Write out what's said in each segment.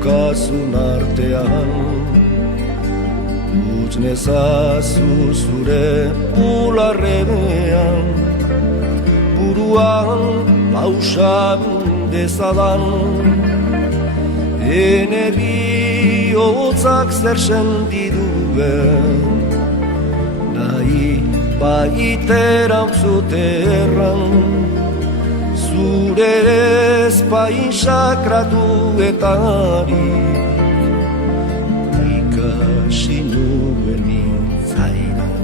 ukazun artean. Utz nezazu zure bularrean, buruan pausan dezadan. Ene bihotzak zer sentiduen, nahi baiteran zuterran. Zure ezpain sakratuetari ikasi nuen nintzaidan.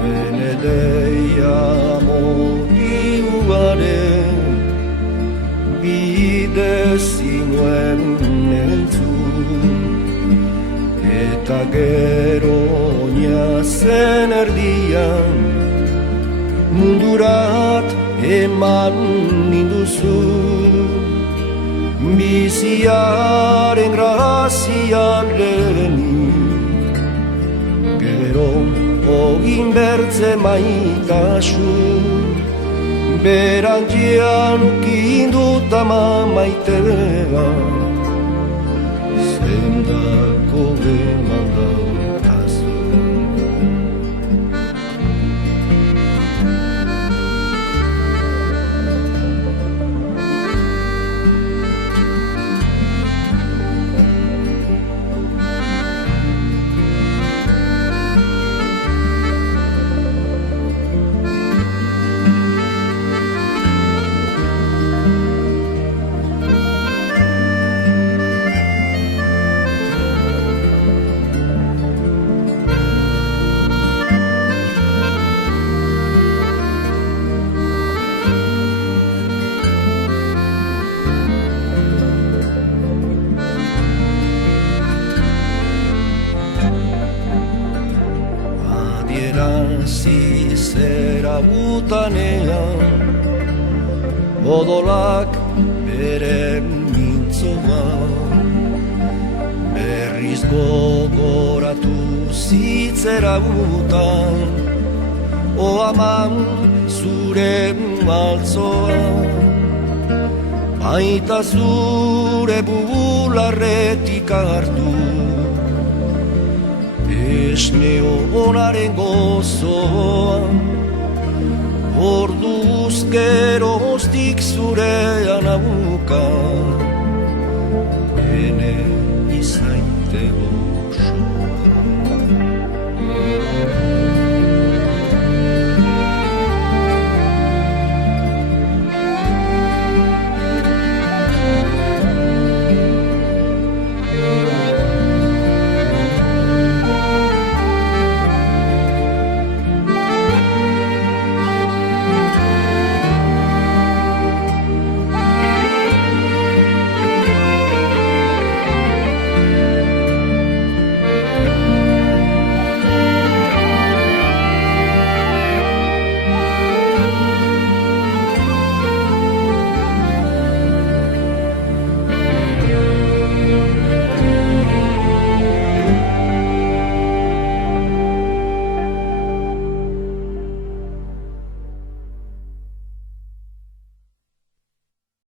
Ene deia motiuaren bide zinuen entzun, eta gero oinazen erdian mundurat eman ninduzu. Biziaren grazian lehenik, gero ogin bertze maitasun, berantzian kinduta mamaitea, zendako eman daukazu. Zizera butanean, odolak beren mintzoa, berriz gogoratu zitzera butan, oaman zure maltzoa, baita zure bularretik hartu, esne honaren gozoan, orduz geroztik zurean abuka, ene izaitego.